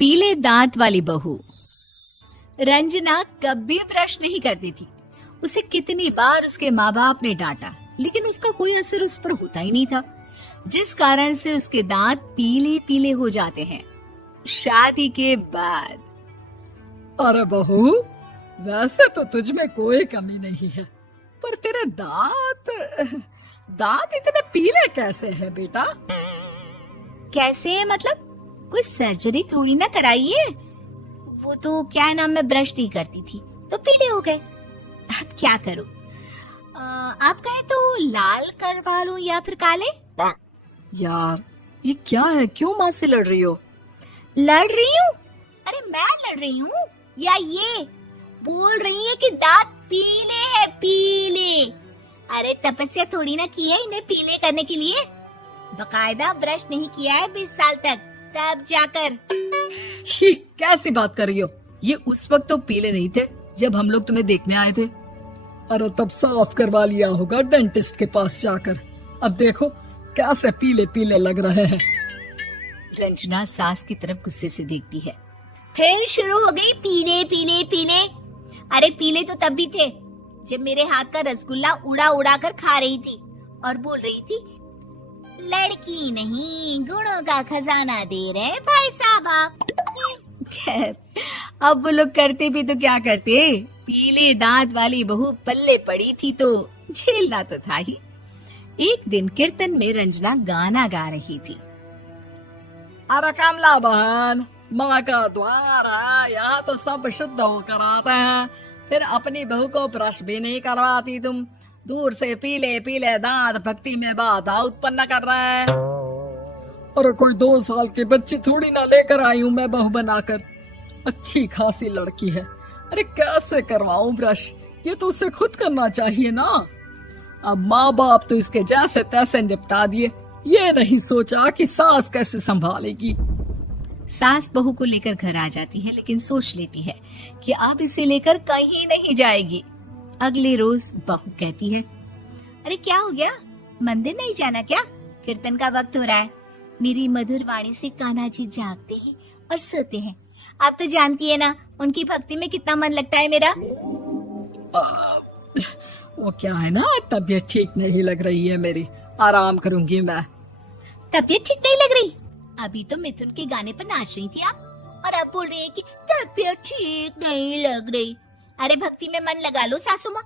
पीले दांत वाली बहू। रंजना कभी ब्रश नहीं करती थी। उसे कितनी बार उसके माँ बाप ने डांटा, लेकिन उसका कोई असर उस पर होता ही नहीं था, जिस कारण से उसके दांत पीले पीले हो जाते हैं। शादी के बाद। अरे बहू, वैसे तो तुझ में कोई कमी नहीं है, पर तेरे दांत इतने पीले कैसे हैं बेटा? कैसे मतलब? कोई सर्जरी थोड़ी ना कराई है। वो तो क्या नाम, मैं ब्रश नहीं करती थी तो पीले हो गए। अब क्या करूं? आप कहें तो लाल करवा लूं या फिर काले? यार ये क्या है, क्यों माँ से लड़ रही हो? लड़ रही हूँ? अरे मैं लड़ रही हूँ या ये बोल रही है कि दांत पीले हैं, पीले। अरे तपस्या थोड़ी ना की है इन्हें पीले करने के लिए। बकायदा ब्रश नहीं किया है 20 साल तक, तब जाकर। छी, कैसी बात कर रही हो? ये उस वक्त तो पीले नहीं थे जब हम लोग तुम्हें देखने आए थे। अरे तब साफ करवा लिया होगा डेंटिस्ट के पास जाकर। अब देखो कैसे पीले पीले लग रहे हैं। रंजना सास की तरफ गुस्से से देखती है। फिर शुरू हो गई पीले पीले पीले। अरे पीले तो तब भी थे जब मेरे हाथ का रसगुल्ला उड़ा उड़ा कर खा रही थी और बोल रही थी, लड़की नहीं गुणों का खजाना दे रहे भाई साहब। खैर, अब वो लोग करते भी तो क्या करते, पीले दांत वाली बहू पल्ले पड़ी थी तो झेलना तो था ही। एक दिन कीर्तन में रंजना गाना गा रही थी। अरे कमला बहन, माँ का द्वार है, यहाँ तो सब शुद्ध होकर आते हैं, फिर अपनी बहू को ब्रश भी नहीं करवाती तुम। दूर से पीले पीले दांत भक्ति में बाधा उत्पन्न कर रहे हैं। अरे कोई 2 साल के बच्ची थोड़ी ना लेकर आई हूँ मैं बहू बनाकर। अच्छी खासी लड़की है, अरे कैसे करवाऊं ब्रश? ये तो उसे खुद करना चाहिए ना। अब माँ बाप तो इसके जैसे तैसे निपटा दिए, ये नहीं सोचा कि सास कैसे संभालेगी। सास बहू को लेकर घर आ जाती है, लेकिन सोच लेती है कि अब इसे लेकर कहीं नहीं जाएगी। अगले रोज बहू कहती है, अरे क्या हो गया, मंदिर नहीं जाना क्या? कीर्तन का वक्त हो रहा है। मेरी मधुर वाणी से कान्हा जी जागते हैं और सोते हैं। आप तो जानती है ना उनकी भक्ति में कितना मन लगता है मेरा। वो क्या है ना, तबीयत ठीक नहीं लग रही है मेरी, आराम करूंगी मैं। तबीयत ठीक नहीं लग रही? अभी तो मिथुन के गाने पर नाच रही थी आप, और अब बोल रही है कि तबीयत ठीक नहीं लग रही। अरे भक्ति में मन लगा लो सासू माँ,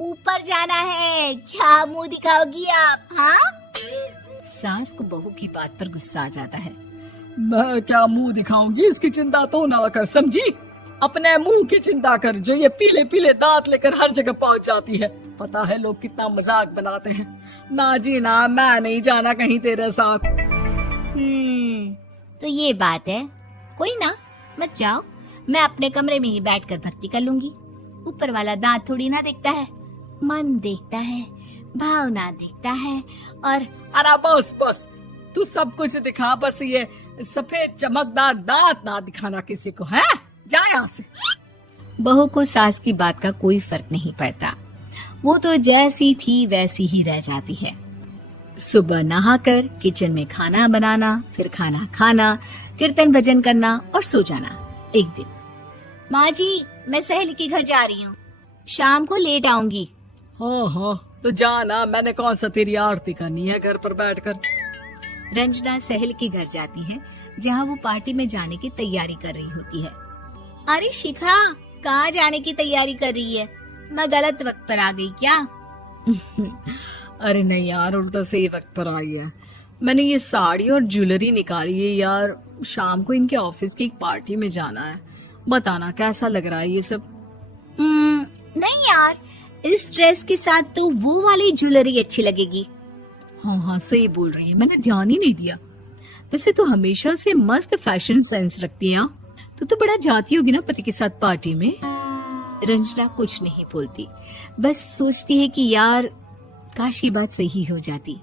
ऊपर जाना है, क्या मुंह दिखाओगी आप? हाँ? सास को बहू की बात पर गुस्सा आ जाता है। मैं क्या मुंह दिखाऊंगी, इसकी चिंता तो ना कर, समझी? अपने मुंह की चिंता कर, जो ये पीले पीले दांत लेकर हर जगह पहुंच जाती है। पता है लोग कितना मजाक बनाते हैं। ना जी ना, मैं नहीं जाना कहीं तेरे साथ। तो ये बात है। कोई ना, मत जाओ, मैं अपने कमरे में ही बैठकर भक्ति कर लूंगी। ऊपर वाला दांत थोड़ी ना देखता है, मन देखता है, भावना देखता है। और अरे बस बस, तू सब कुछ दिखा, बस ये सफेद चमकदार दांत ना दिखाना किसी को, है? जा यहाँ से। बहू को सास की बात का कोई फर्क नहीं पड़ता। वो तो जैसी थी वैसी ही रह जाती है। सुबह नहाकर किचन में खाना बनाना, फिर खाना खाना, कीर्तन भजन करना और सो जाना। एक दिन, माँ जी मैं सहेली के घर जा रही हूँ, शाम को लेट आऊंगी। हाँ हाँ तो जाना, मैंने कौन सा तेरी आरती करनी है घर पर बैठकर। रंजना सहेली के घर जाती है, जहाँ वो पार्टी में जाने की तैयारी कर रही होती है। अरे शिखा, कहाँ जाने की तैयारी कर रही है? मैं गलत वक्त पर आ गई क्या? अरे नहीं यार, उल्टा सही वक्त पर आई है। मैंने ये साड़ी और ज्वेलरी निकाली है यार, शाम को इनके ऑफिस की एक पार्टी में जाना है। बताना कैसा लग रहा है ये सब? नहीं यार, इस ड्रेस के साथ तो वो वाली ज्वेलरी अच्छी लगेगी। हाँ हाँ सही बोल रही है, मैंने ध्यान ही नहीं दिया। वैसे तो हमेशा से मस्त फैशन सेंस रखती है। तो बड़ा जाती होगी ना पति के साथ पार्टी में। रंजना कुछ नहीं बोलती, बस सोचती है कि यार काश ये बात सही हो जाती।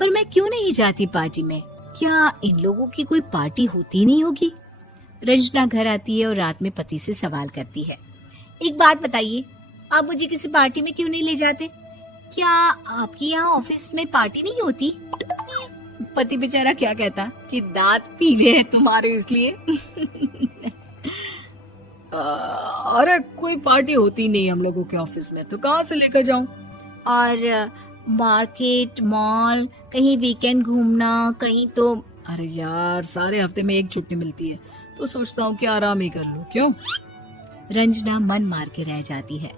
पर मैं क्यों नहीं जाती पार्टी में? क्या इन लोगों की कोई पार्टी होती नहीं होगी? रंजना घर आती है और रात में पति से सवाल करती है, एक बात बताइए, आप मुझे किसी पार्टी में क्यों नहीं ले जाते? क्या आपके यहाँ ऑफिस में पार्टी नहीं होती? पति बेचारा क्या कहता कि दांत पीले हैं तुम्हारे इसलिए। अरे कोई पार्टी होती नहीं हम लोगों के ऑफिस में, तो कहाँ से लेकर जाऊं? और मार्केट, मॉल, कहीं वीकेंड घूमना, कहीं तो। अरे यार सारे हफ्ते में एक छुट्टी मिलती है, तो सोचता हूँ कि आराम ही कर लूं। क्यों? रंजना मन मार के रह जाती है।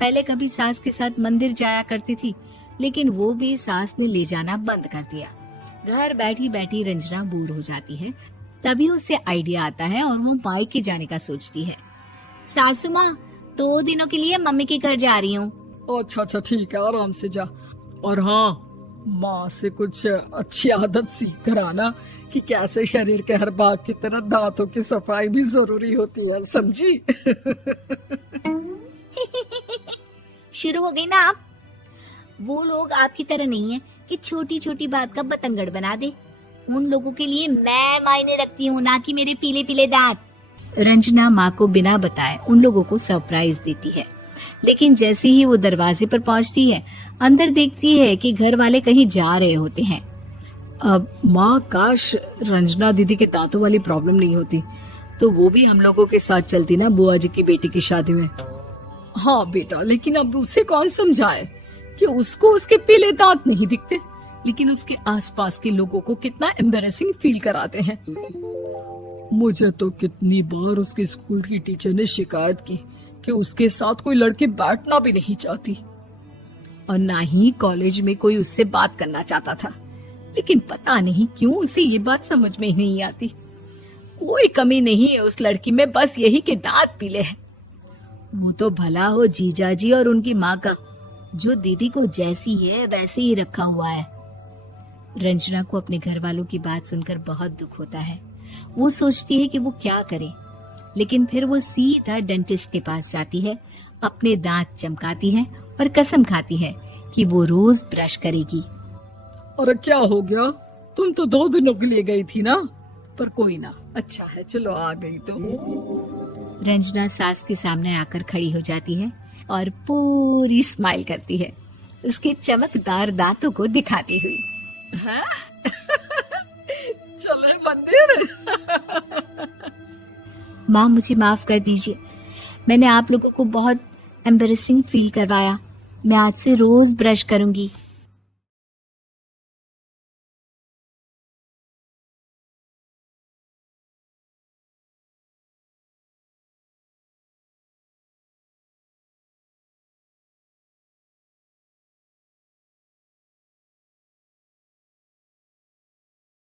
पहले कभी सास के साथ मंदिर जाया करती थी, लेकिन वो भी सास ने ले जाना बंद कर दिया। घर बैठी बैठी रंजना बोर हो जाती है। तभी उसे आइडिया आता है और वो मायके जाने का सोचती है। सासू माँ, 2 दिनों के लिए मम्मी के घर जा रही हूँ। अच्छा अच्छा ठीक है, आराम से जा। और हाँ, माँ से कुछ अच्छी आदत सीख कर आना कि कैसे शरीर के हर भाग की तरह दांतों की सफाई भी जरूरी होती है, समझी? शुरू हो गई ना आप। वो लोग आपकी तरह नहीं है कि छोटी छोटी बात का बतंगड़ बना दे। उन लोगों के लिए मैं मायने रखती हूँ, ना कि मेरे पीले पीले दांत। रंजना माँ को बिना बताए उन लोगों को सरप्राइज देती है, लेकिन जैसे ही वो दरवाजे पर पहुंचती है, अंदर देखती है कि घर वाले कहीं जा रहे होते हैं। अब माँ, काश रंजना दीदी के दांतों वाली प्रॉब्लम नहीं होती, तो वो भी हम लोगों के साथ चलती ना बुआ जी की बेटी की शादी में। हाँ बेटा, लेकिन अब उसे कौन समझाए कि उसको उसके पीले दांत नहीं दिखते, लेकिन उसके आसपास के लोगों को कितना एम्बैरेसिंग फील कराते हैं। मुझे तो कितनी बार उसके स्कूल की टीचर ने शिकायत की कि उसके साथ कोई लड़की बैठना भी नहीं चाहती, और ना ही कॉलेज में कोई उससे बात करना चाहता था। लेकिन पता नहीं क्यों उसे ये बात समझ में ही नहीं आती। कोई कमी नहीं है उस लड़की में, बस यही कि दांत पीले हैं। वो तो भला हो जीजा जी और उनकी माँ का, जो दीदी को जैसी है वैसे ही रखा हुआ है। रंजना को अपने घर वालों की बात सुनकर बहुत दुख होता है। वो सोचती है कि वो क्या करे, लेकिन फिर वो सीधा डेंटिस्ट के पास जाती है, अपने दांत चमकाती है और कसम खाती है कि वो रोज ब्रश करेगी। अरे क्या हो गया? तुम तो 2 दिनों के लिए गई थी ना। पर कोई ना, अच्छा है, चलो आ गई तो। रंजना सास के सामने आकर खड़ी हो जाती है और पूरी स्माइल करती है, उसके चमकदार दांतों को दिखाती हुई। हैं? चले मंदिर। माँ, मुझे माफ कर दीजिए, मैंने आप लोगों को बहुत एम्बैरेसिंग फील करवाया। मैं आज से रोज ब्रश करूंगी।